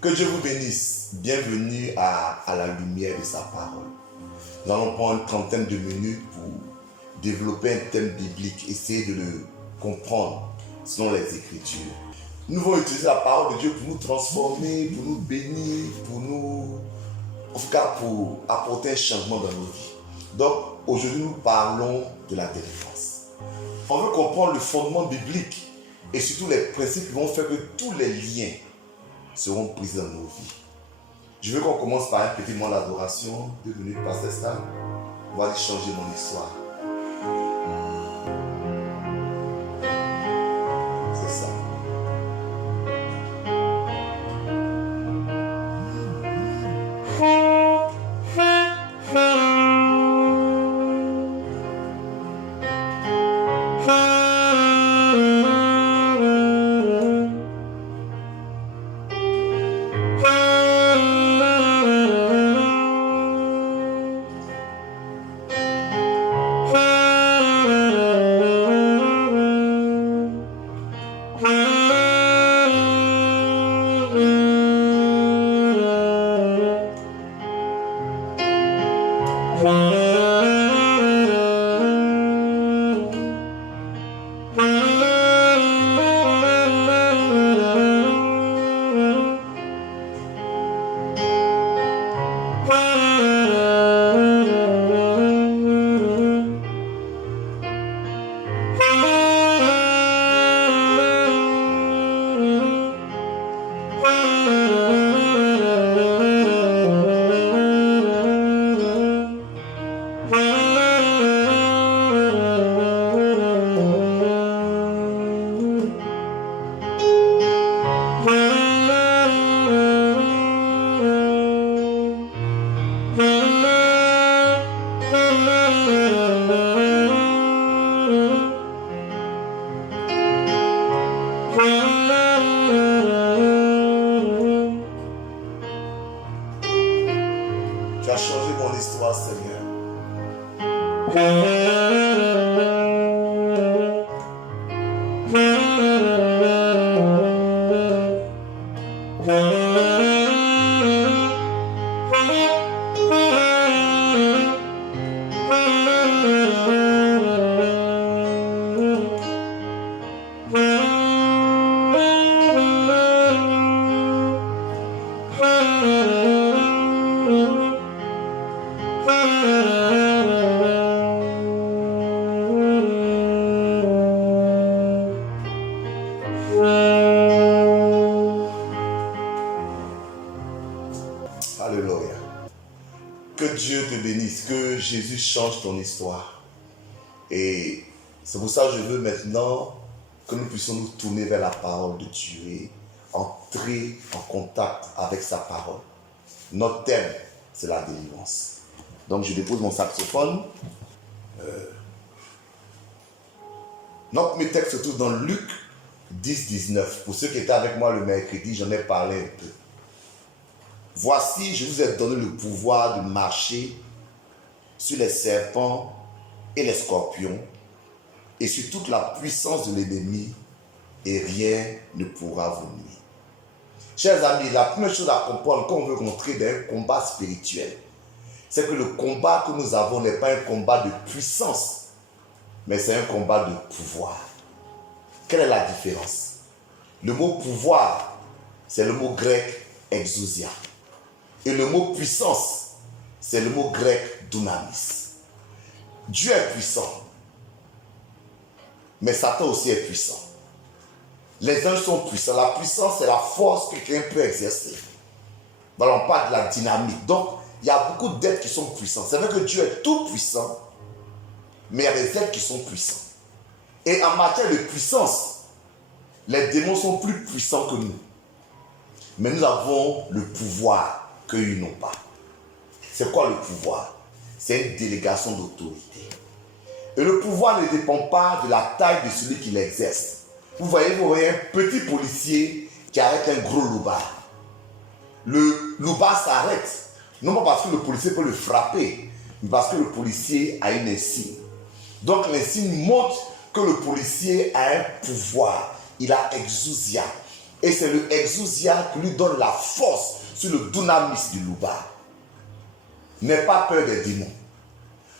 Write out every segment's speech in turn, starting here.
Que Dieu vous bénisse. Bienvenue à la lumière de sa parole. Nous allons prendre une trentaine de minutes pour développer un thème biblique, essayer de le comprendre selon les Écritures. Nous allons utiliser la parole de Dieu pour nous transformer, pour nous bénir, en tout cas pour apporter un changement dans nos vies. Donc aujourd'hui nous parlons de la délivrance. On veut comprendre le fondement biblique et surtout les principes qui vont faire que tous les liens seront pris dans nos vies. Je veux qu'on commence par un petit moment d'adoration. 2 minutes, Pasteur Stan. On va changer mon histoire. C'est ça. Tu as changé mon histoire, Seigneur. Alléluia. Que Dieu te bénisse, que Jésus change ton histoire. Et c'est pour ça que je veux maintenant que nous puissions nous tourner vers la parole de Dieu et entrer en contact avec sa parole. Notre thème, c'est la délivrance. Donc je dépose mon saxophone. Notre premier texte se trouve dans Luc 10, 19. Pour ceux qui étaient avec moi le mercredi, j'en ai parlé un peu. Voici, je vous ai donné le pouvoir de marcher sur les serpents et les scorpions et sur toute la puissance de l'ennemi et rien ne pourra vous nuire. Chers amis, la première chose à comprendre quand on veut rentrer dans un combat spirituel, c'est que le combat que nous avons n'est pas un combat de puissance, mais c'est un combat de pouvoir. Quelle est la différence? Le mot pouvoir, c'est le mot grec exousia. Et le mot puissance, c'est le mot grec dunamis. Dieu est puissant, mais Satan aussi est puissant. Les uns sont puissants. La puissance, c'est la force que quelqu'un peut exercer. Voilà, on parle de la dynamique. Donc, il y a beaucoup d'êtres qui sont puissants. C'est vrai que Dieu est tout puissant, mais il y a des êtres qui sont puissants. Et en matière de puissance, les démons sont plus puissants que nous. Mais nous avons le pouvoir qu'eux n'ont pas. C'est quoi le pouvoir? C'est une délégation d'autorité. Et le pouvoir ne dépend pas de la taille de celui qui l'exerce. Vous voyez un petit policier qui arrête un gros loupard. Le loupard s'arrête, non pas parce que le policier peut le frapper, mais parce que le policier a une insigne. Donc l'insigne montre que le policier a un pouvoir. Il a exousia. Et c'est le exousia qui lui donne la force sur le dunamis du loubar. N'aie pas peur des démons.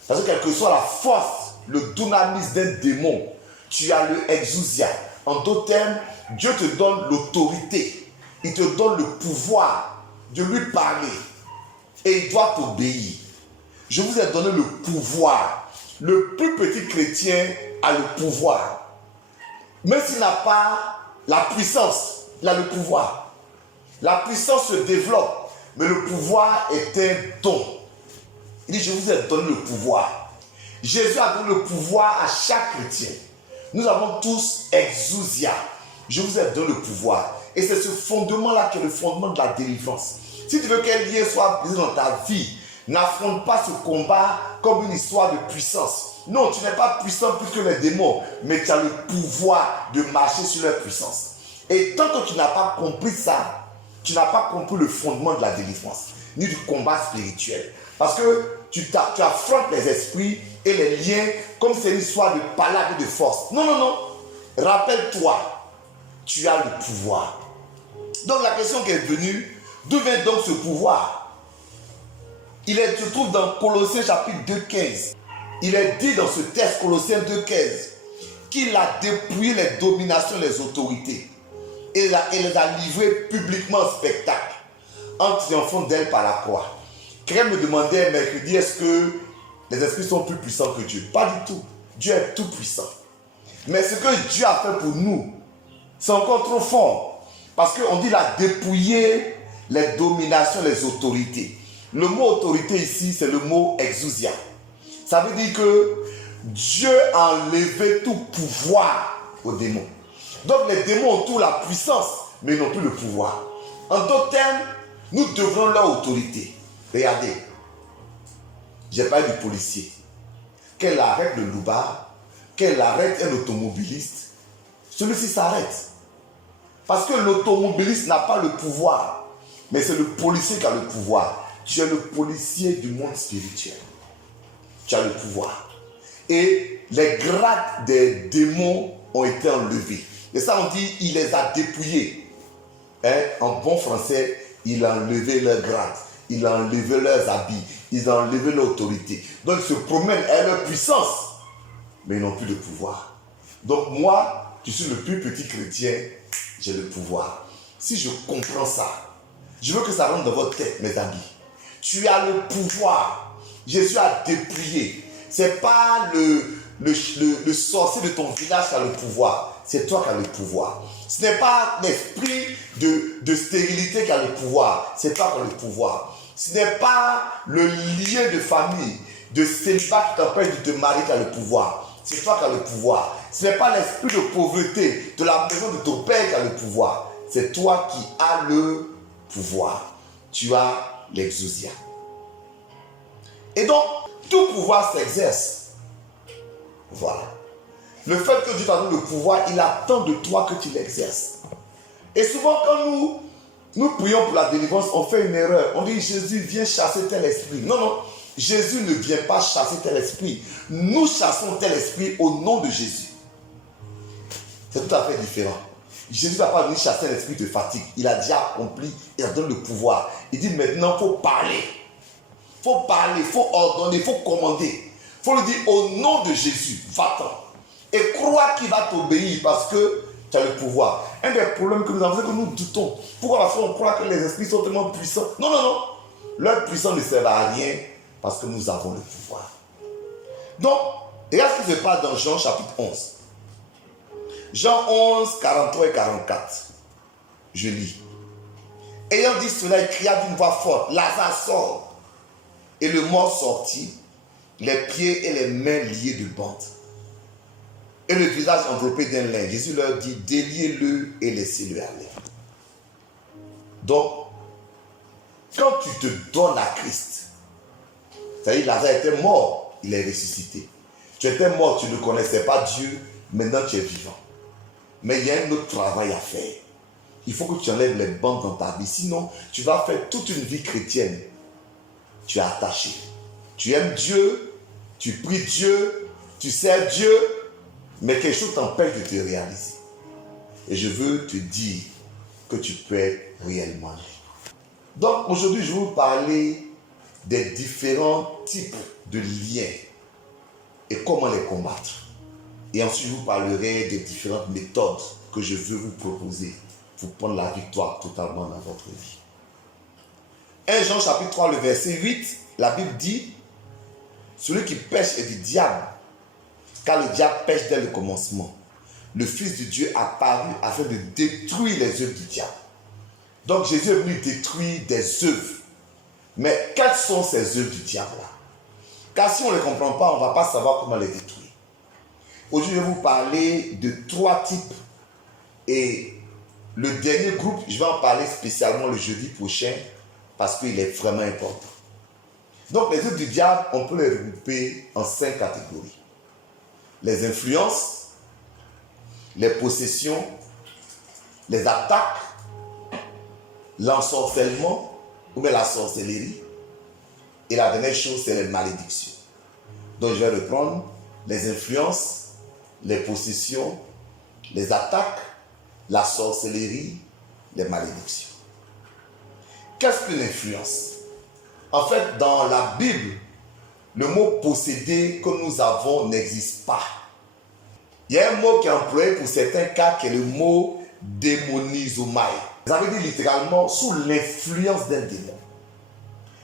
Parce que quelle que soit la force, le dunamis d'un démon, tu as le exousia. En d'autres termes, Dieu te donne l'autorité. Il te donne le pouvoir de lui parler. Et il doit t'obéir. Je vous ai donné le pouvoir. Le plus petit chrétien a le pouvoir. Même s'il n'a pas la puissance, il a le pouvoir. La puissance se développe, mais le pouvoir est un don. Il dit, je vous ai donné le pouvoir. Jésus a donné le pouvoir à chaque chrétien. Nous avons tous exousia. Je vous ai donné le pouvoir. Et c'est ce fondement-là qui est le fondement de la délivrance. Si tu veux qu'un lien soit brisé dans ta vie, n'affronte pas ce combat comme une histoire de puissance. Non, tu n'es pas puissant plus que les démons, mais tu as le pouvoir de marcher sur leur puissance. Et tant que tu n'as pas compris ça, tu n'as pas compris le fondement de la délivrance, ni du combat spirituel. Parce que tu affrontes les esprits et les liens comme c'est une histoire de palabres et de force. Non, non, non. Rappelle-toi, tu as le pouvoir. Donc la question qui est venue, d'où vient donc ce pouvoir? Il se trouve dans Colossiens chapitre 2,15. Il est dit dans ce texte, Colossiens 2,15, qu'il a dépouillé les dominations, les autorités. Et les a livrées publiquement en spectacle, en triomphant d'elles par la croix. Quelqu'un me demandait mercredi, est-ce que les esprits sont plus puissants que Dieu? Pas du tout. Dieu est tout puissant. Mais ce que Dieu a fait pour nous, c'est encore trop fort. Parce qu'on dit qu'il a dépouillé les dominations, les autorités. Le mot autorité ici, c'est le mot exousia. Ça veut dire que Dieu a enlevé tout pouvoir aux démons. Donc les démons ont toute la puissance, mais ils n'ont plus le pouvoir. En d'autres termes, nous devrons leur autorité. Regardez, j'ai parlé du policier. Qu'elle arrête le loupard, qu'elle arrête un automobiliste, celui-ci s'arrête. Parce que l'automobiliste n'a pas le pouvoir, mais c'est le policier qui a le pouvoir. Tu es le policier du monde spirituel. Tu as le pouvoir. Et les grades des démons ont été enlevés. Et ça, on dit, il les a dépouillés. En bon français, il a enlevé leurs grades. Il a enlevé leurs habits. Il a enlevé leur autorité. Donc, ils se promènent à leur puissance. Mais ils n'ont plus de pouvoir. Donc, moi, qui suis le plus petit chrétien, j'ai le pouvoir. Si je comprends ça, je veux que ça rentre dans votre tête, mes amis. Tu as le pouvoir. Jésus a dépouillé. Ce n'est pas le sorcier de ton village qui a le pouvoir. C'est toi qui as le pouvoir. Ce n'est pas l'esprit de stérilité qui a le pouvoir. C'est toi qui as le pouvoir. Ce n'est pas le lien de famille, de célibat qui t'empêche de te marier qui a le pouvoir. C'est toi qui as le pouvoir. Ce n'est pas l'esprit de pauvreté de la maison de ton père qui a le pouvoir. C'est toi qui as le pouvoir. Tu as l'exousia. Et donc, tout pouvoir s'exerce. Voilà. Le fait que Dieu t'a donné le pouvoir, il attend de toi que tu l'exerces. Et souvent, quand nous prions pour la délivrance, on fait une erreur. On dit, Jésus, viens chasser tel esprit. Non, non. Jésus ne vient pas chasser tel esprit. Nous chassons tel esprit au nom de Jésus. C'est tout à fait différent. Jésus ne va pas venir chasser l'esprit de fatigue. Il a déjà accompli, il a donné le pouvoir. Il dit maintenant, il faut parler. Il faut parler, il faut ordonner, il faut commander. Il faut lui dire au nom de Jésus, va-t'en. Et crois qu'il va t'obéir parce que tu as le pouvoir. Un des problèmes que nous avons, c'est que nous doutons. Pourquoi? Parce qu'on croit que les esprits sont tellement puissants. Non, non, non. Leur puissance ne sert à rien parce que nous avons le pouvoir. Donc, regarde ce qui se passe dans Jean chapitre 11. Jean 11, 43 et 44. Je lis. Ayant dit cela, il cria d'une voix forte, Lazare sort. Et le mort sortit, les pieds et les mains liés de bandes, et le visage enveloppé d'un lin. Jésus leur dit, déliez-le et laissez-le aller. Donc, quand tu te donnes à Christ, c'est-à-dire Lazare était mort, il est ressuscité. Tu étais mort, tu ne connaissais pas Dieu, maintenant tu es vivant. Mais il y a un autre travail à faire. Il faut que tu enlèves les bandes dans ta vie. Sinon, tu vas faire toute une vie chrétienne. Tu es attaché. Tu aimes Dieu, tu pries Dieu, tu sers Dieu, mais quelque chose t'empêche de te réaliser. Et je veux te dire, que tu peux être réellement libre. Donc aujourd'hui, je vais vous parler des différents types de liens et comment les combattre. Et ensuite, je vous parlerai des différentes méthodes que je veux vous proposer pour prendre la victoire totalement dans votre vie. 1 Jean chapitre 3, le verset 8, la Bible dit: celui qui pêche est du diable, car le diable pêche dès le commencement. Le Fils de Dieu apparu afin de détruire les œuvres du diable. Donc Jésus est venu détruire des œuvres. Mais quelles sont ces œuvres du diable-là? Car si on ne les comprend pas, on ne va pas savoir comment les détruire. Aujourd'hui, je vais vous parler de 3 types. Et le dernier groupe, je vais en parler spécialement le jeudi prochain parce qu'il est vraiment important. Donc les œuvres du diable, on peut les regrouper en 5 catégories. Les influences, les possessions, les attaques, l'ensorcellement ou bien la sorcellerie. Et la dernière chose, c'est les malédictions. Donc je vais reprendre les influences, les possessions, les attaques, la sorcellerie, les malédictions. Qu'est-ce qu'une influence? En fait, dans la Bible, le mot posséder que nous avons n'existe pas. Il y a un mot qui est employé pour certains cas qui est le mot démonizomai. Ça veut dire littéralement sous l'influence d'un démon.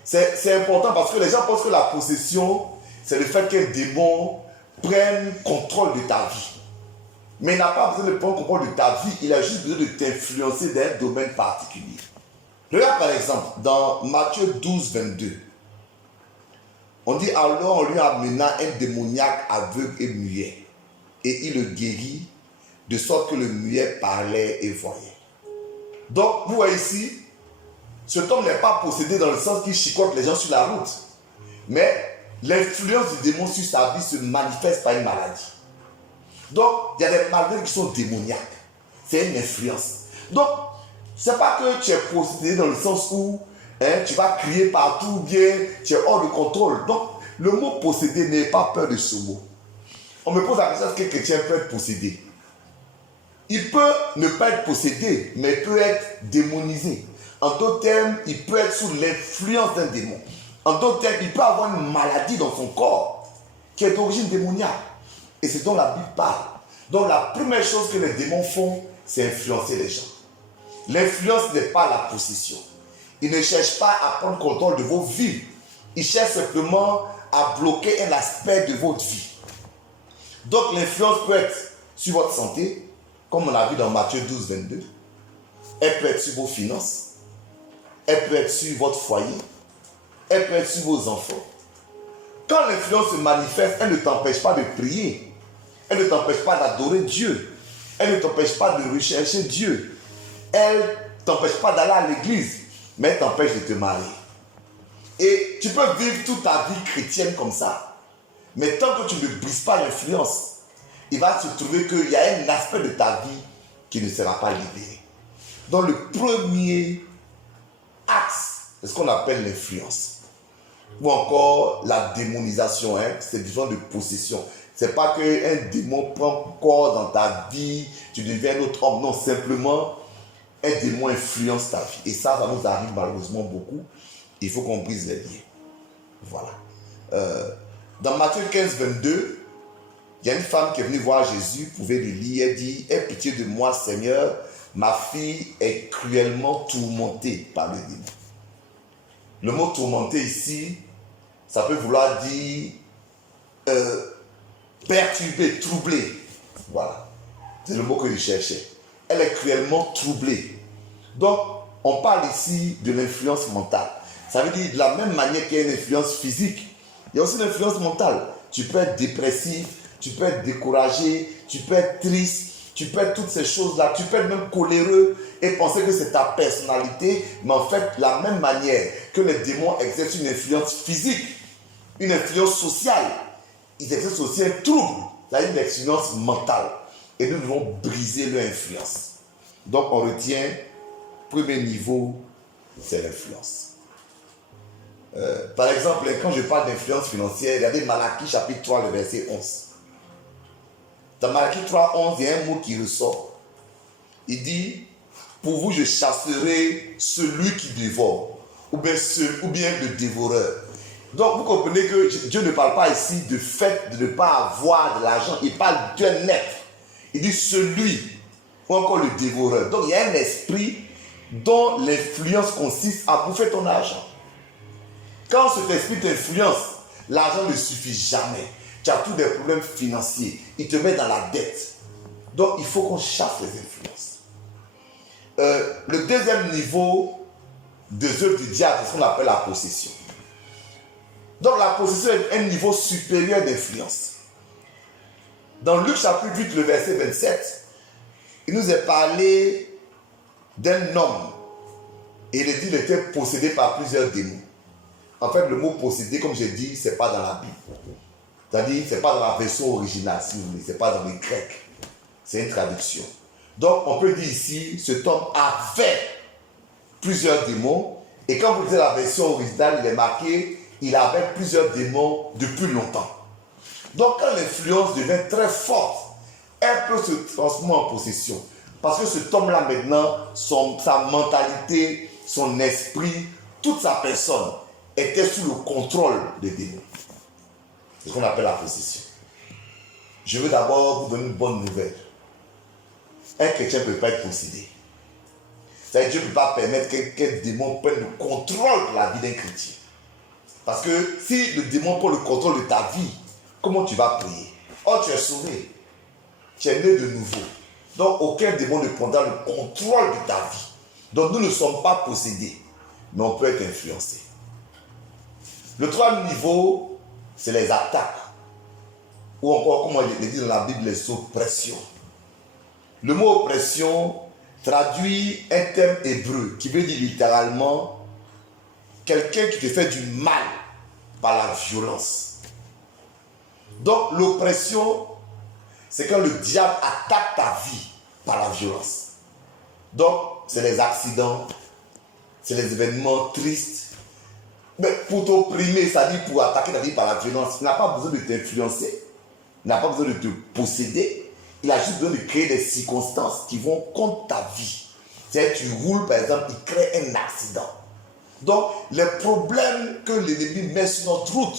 C'est important parce que les gens pensent que la possession, c'est le fait qu'un démon prenne contrôle de ta vie. Mais il n'a pas besoin de prendre contrôle de ta vie, il a juste besoin de t'influencer dans un domaine particulier. Regarde par exemple, dans Matthieu 12, 22, on dit: alors on lui amena un démoniaque aveugle et muet, et il le guérit, de sorte que le muet parlait et voyait. Donc, vous voyez ici, cet homme n'est pas possédé dans le sens qu'il chicote les gens sur la route. Mais l'influence du démon sur sa vie se manifeste par une maladie. Donc, il y a des maladies qui sont démoniaques. C'est une influence. Donc, ce n'est pas que tu es possédé dans le sens où tu vas crier partout, ou bien tu es hors de contrôle. Donc, le mot possédé, n'ayez pas peur de ce mot. On me pose la question: est-ce que quelqu'un peut être possédé? Il peut ne pas être possédé, mais il peut être démonisé. En d'autres termes, il peut être sous l'influence d'un démon. En d'autres termes, il peut avoir une maladie dans son corps qui est d'origine démoniaque. Et c'est dont la Bible parle. Donc la première chose que les démons font, c'est influencer les gens. L'influence n'est pas la possession. Ils ne cherchent pas à prendre contrôle de vos vies. Ils cherchent simplement à bloquer un aspect de votre vie. Donc l'influence peut être sur votre santé, comme on a vu dans Matthieu 12, 22. Elle peut être sur vos finances. Elle peut être sur votre foyer. Elle peut être sur vos enfants. Quand l'influence se manifeste, elle ne t'empêche pas de prier. Elle ne t'empêche pas d'adorer Dieu. Elle ne t'empêche pas de rechercher Dieu. Elle ne t'empêche pas d'aller à l'église. Mais elle t'empêche de te marier. Et tu peux vivre toute ta vie chrétienne comme ça. Mais tant que tu ne brises pas l'influence, il va se trouver qu'il y a un aspect de ta vie qui ne sera pas libéré. Donc le premier axe, c'est ce qu'on appelle l'influence. Ou encore la démonisation, c'est différent de possession. C'est pas qu'un démon prend corps dans ta vie, tu deviens un autre homme. Non, simplement, un démon influence ta vie. Et ça nous arrive malheureusement beaucoup. Il faut qu'on brise les liens. Voilà. Dans Matthieu 15, 22, il y a une femme qui est venue voir Jésus, vous pouvez le lire, elle dit: aie pitié de moi, Seigneur, ma fille est cruellement tourmentée par le démon. Le mot tourmenté ici, ça peut vouloir dire perturbé, troublé. Voilà. C'est le mot que je cherchais. Elle est cruellement troublée. Donc, on parle ici de l'influence mentale. Ça veut dire de la même manière qu'il y a une influence physique, il y a aussi une influence mentale. Tu peux être dépressif, tu peux être découragé, tu peux être triste, tu peux être toutes ces choses-là, tu peux être même coléreux et penser que c'est ta personnalité, mais en fait, de la même manière que les démons exercent une influence physique, une influence sociale, ils exercent aussi un trouble, c'est-à-dire une influence mentale. Et nous devons briser leur influence. Donc on retient, premier niveau, c'est l'influence. Par exemple, quand je parle d'influence financière, regardez Malachie chapitre 3, le verset 11. Dans Malachie 3, 11, il y a un mot qui ressort. Il dit: pour vous, je chasserai celui qui dévore, ou bien le dévoreur. Donc, vous comprenez que Dieu ne parle pas ici du fait de ne pas avoir de l'argent. Il parle d'un être. Il dit celui, ou encore le dévoreur. Donc, il y a un esprit dont l'influence consiste à bouffer ton argent. Quand cet esprit t'influence, l'argent ne suffit jamais. Tu as tous des problèmes financiers. Il te met dans la dette. Donc, il faut qu'on chasse les influences. Le deuxième niveau des œuvres du diable, c'est ce qu'on appelle la possession. Donc, la possession est un niveau supérieur d'influence. Dans Luc chapitre 8, le verset 27, il nous est parlé d'un homme. Et il est dit qu'il était possédé par plusieurs démons. En fait, le mot possédé, comme j'ai dit, ce n'est pas dans la Bible. C'est-à-dire, ce n'est pas dans la version originale, si vous voulez. Ce n'est pas dans les Grecs. C'est une traduction. Donc, on peut dire ici, cet homme avait plusieurs démons. Et quand vous lisez la version originale, il est marqué, il avait plusieurs démons depuis longtemps. Donc, quand l'influence devient très forte, elle peut se transformer en possession. Parce que cet homme-là, maintenant, sa mentalité, son esprit, toute sa personne était sous le contrôle des démons. C'est ce qu'on appelle la possession. Je veux d'abord vous donner une bonne nouvelle. Un chrétien ne peut pas être possédé. C'est-à-dire que Dieu ne peut pas permettre qu'un démon prenne le contrôle de la vie d'un chrétien. Parce que si le démon prend le contrôle de ta vie, comment tu vas prier? Oh, tu es sauvé. Tu es né de nouveau. Donc, aucun démon ne prendra le contrôle de ta vie. Donc, nous ne sommes pas possédés, mais on peut être influencé. Le troisième niveau, c'est les attaques. Ou encore, comme on le dit dans la Bible, les oppressions. Le mot oppression traduit un terme hébreu qui veut dire littéralement quelqu'un qui te fait du mal par la violence. Donc l'oppression, c'est quand le diable attaque ta vie par la violence. Donc c'est les accidents, c'est les événements tristes. Mais pour t'opprimer, c'est-à-dire pour attaquer ta vie par la violence, il n'a pas besoin de t'influencer, il n'a pas besoin de te posséder. Il a juste besoin de créer des circonstances qui vont contre ta vie. C'est-à-dire tu roules par exemple, il crée un accident. Donc les problèmes que l'ennemi met sur notre route,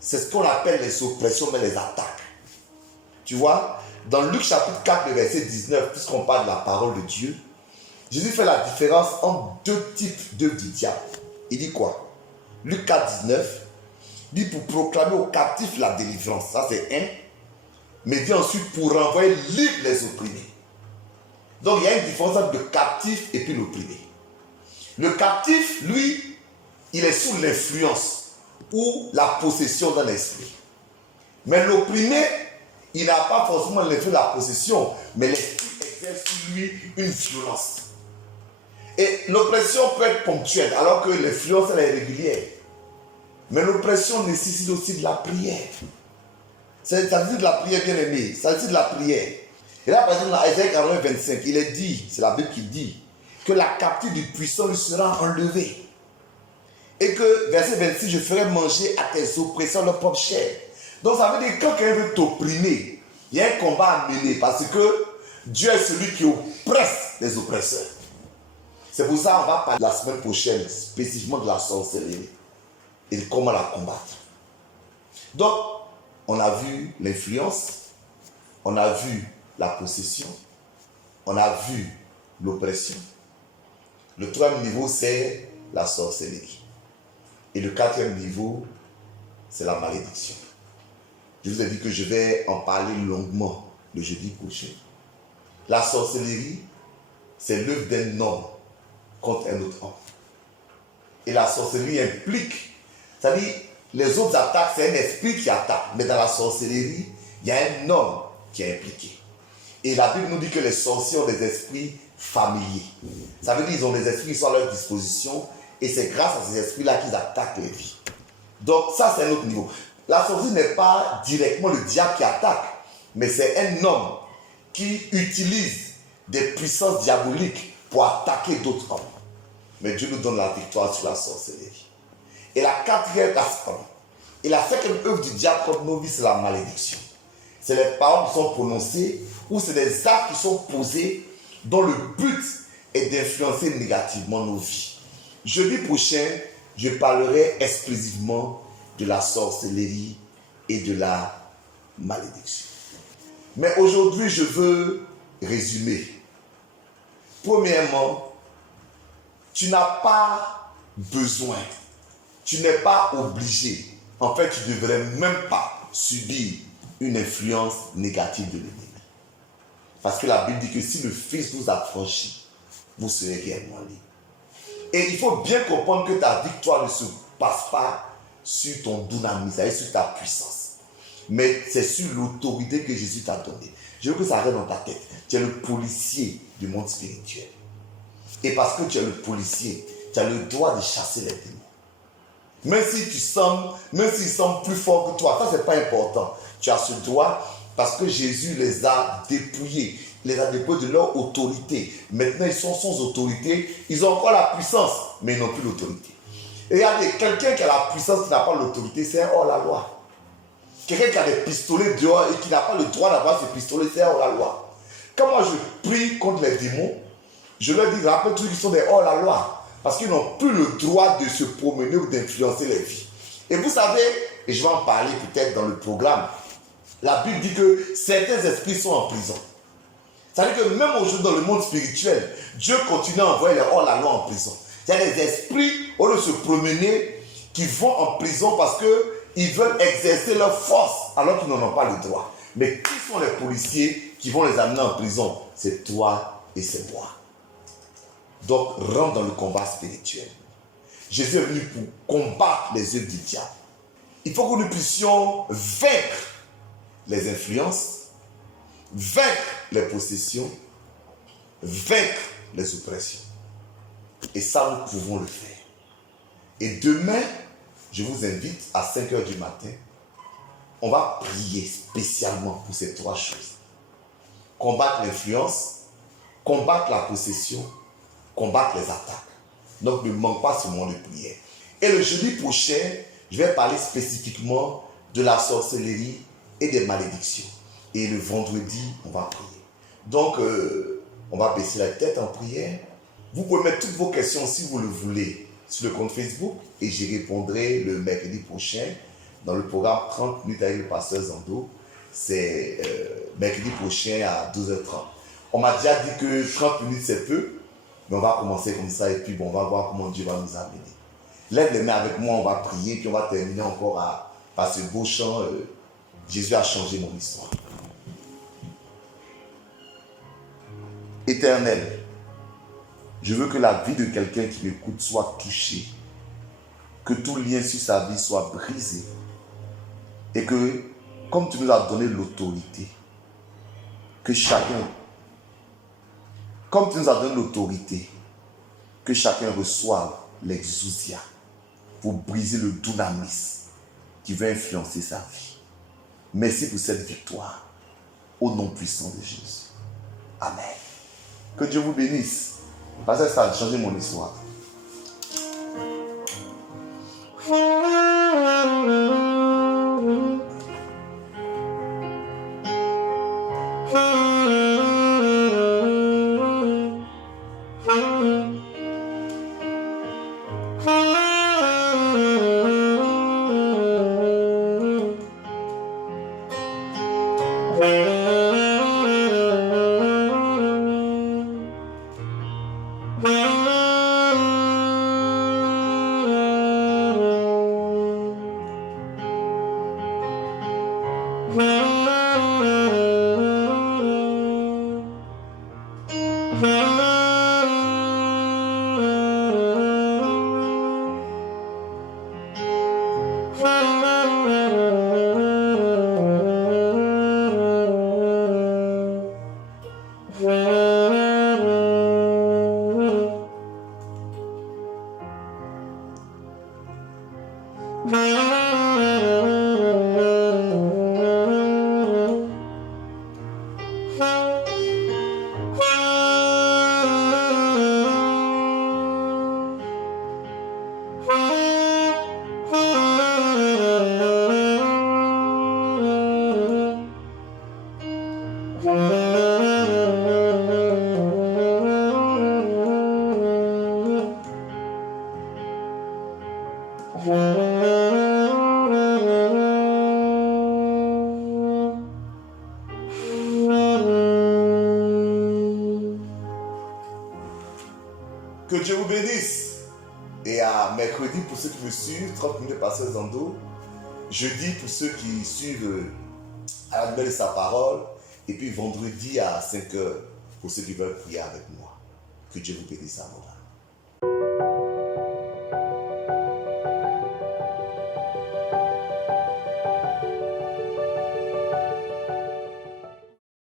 c'est ce qu'on appelle les oppressions, mais les attaques. Tu vois, dans Luc chapitre 4, le verset 19, puisqu'on parle de la parole de Dieu, Jésus fait la différence entre deux types d'œuvres du diable. Il dit quoi? Luc 4, 19, il dit pour proclamer aux captifs la délivrance. Ça c'est un. Mais dit ensuite pour renvoyer libre les opprimés. Donc il y a une différence entre le captif et puis l'opprimé. Le captif, lui, il est sous l'influence ou la possession d'un esprit. Mais l'opprimé, il n'a pas forcément l'influence de la possession, mais l'esprit exerce sur lui une violence. Et l'oppression peut être ponctuelle, alors que l'influence elle est régulière. Mais l'oppression nécessite aussi de la prière. Ça dit de la prière, bien aimé. Ça dit de la prière. Et là, par exemple, dans Isaïe 41, 25, il est dit, c'est la Bible qui dit, que la captive du puissant lui sera enlevée. Et que, verset 26, je ferai manger à tes oppresseurs leur propre chair. Donc, ça veut dire que quand quelqu'un veut t'opprimer, il y a un combat à mener parce que Dieu est celui qui oppresse les oppresseurs. C'est pour ça qu'on va parler la semaine prochaine, spécifiquement de la sorcellerie et de comment la combattre. Donc, on a vu l'influence, on a vu la possession, on a vu l'oppression. Le troisième niveau, c'est la sorcellerie. Et le quatrième niveau, c'est la malédiction. Je vous ai dit que je vais en parler longuement le jeudi prochain. La sorcellerie, c'est l'œuvre d'un homme contre un autre homme. Et la sorcellerie implique, c'est-à-dire, les autres attaques, c'est un esprit qui attaque. Mais dans la sorcellerie, il y a un homme qui est impliqué. Et la Bible nous dit que les sorciers ont des esprits familiers. Ça veut dire qu'ils ont des esprits qui sont à leur disposition. Et c'est grâce à ces esprits-là qu'ils attaquent les vies. Donc ça, c'est un autre niveau. La sorcellerie n'est pas directement le diable qui attaque. Mais c'est un homme qui utilise des puissances diaboliques pour attaquer d'autres hommes. Mais Dieu nous donne la victoire sur la sorcellerie. Et la quatrième aspect, et la cinquième œuvre du diable contre nos vies, c'est la malédiction. C'est les paroles qui sont prononcées ou c'est des actes qui sont posés dont le but, et d'influencer négativement nos vies. Jeudi prochain, je parlerai exclusivement de la sorcellerie et de la malédiction. Mais aujourd'hui, je veux résumer. Premièrement, tu n'as pas besoin, tu n'es pas obligé, en fait, tu ne devrais même pas subir une influence négative de l'ennemi. Parce que la Bible dit que si le Fils vous affranchit, vous serez réellement libre. Et il faut bien comprendre que ta victoire ne se passe pas sur ton dynamisme, c'est-à-dire sur ta puissance. Mais c'est sur l'autorité que Jésus t'a donnée. Je veux que ça reste dans ta tête. Tu es le policier du monde spirituel. Et parce que tu es le policier, tu as le droit de chasser les démons. Même s'ils semblent plus forts que toi, ça c'est pas important. Tu as ce droit parce que Jésus les a dépouillés. Il les a dépouillés de leur autorité. Maintenant ils sont sans autorité. Ils ont encore la puissance, mais ils n'ont plus l'autorité. Et regardez, quelqu'un qui a la puissance, qui n'a pas l'autorité, c'est un hors-la-loi. Quelqu'un qui a des pistolets dehors et qui n'a pas le droit d'avoir ces pistolets, c'est un hors-la-loi. Quand moi je prie contre les démons, je leur dis, rappelle-toi qu'ils sont des hors-la-loi. Parce qu'ils n'ont plus le droit de se promener ou d'influencer les vies. Et vous savez, et je vais en parler peut-être dans le programme, la Bible dit que certains esprits sont en prison. C'est-à-dire que même aujourd'hui dans le monde spirituel, Dieu continue à envoyer les hors-la-loi en prison. Il y a des esprits, au lieu de se promener, qui vont en prison parce qu'ils veulent exercer leur force alors qu'ils n'en ont pas le droit. Mais qui sont les policiers qui vont les amener en prison? C'est toi et c'est moi. Donc, rentre dans le combat spirituel. Jésus est venu pour combattre les œuvres du diable. Il faut que nous puissions vaincre les influences, vaincre les possessions, vaincre les oppressions. Et ça, nous pouvons le faire. Et demain, je vous invite à 5 heures du matin, on va prier spécialement pour ces 3 choses. Combattre l'influence, combattre la possession, combattre les attaques. Donc ne manque pas ce moment de prière. Et le jeudi prochain, je vais parler spécifiquement de la sorcellerie et des malédictions. Et le vendredi, on va prier. Donc, on va baisser la tête en prière. Vous pouvez mettre toutes vos questions si vous le voulez sur le compte Facebook et j'y répondrai le mercredi prochain dans le programme 30 minutes avec le pasteur Zando. C'est mercredi prochain à 12h30. On m'a déjà dit que 30 minutes c'est peu. Mais on va commencer comme ça et puis bon, on va voir comment Dieu va nous amener. Lève les mains avec moi, on va prier, puis on va terminer encore par ce beau chant. Jésus a changé mon histoire. Éternel, je veux que la vie de quelqu'un qui m'écoute soit touchée, que tout lien sur sa vie soit brisé et que, comme tu nous as donné l'autorité, que chacun, comme tu nous as donné l'autorité, que chacun reçoive l'exousia pour briser le dynamisme qui va influencer sa vie. Merci pour cette victoire. Au nom puissant de Jésus. Amen. Que Dieu vous bénisse. Parce que ça a changé mon histoire. Que Dieu vous bénisse. Et à mercredi pour ceux qui me suivent, 30 minutes passées dans dos. Jeudi pour ceux qui suivent à la lumière de sa parole. Et puis vendredi à 5 h pour ceux qui veulent prier avec moi. Que Dieu vous bénisse à moi.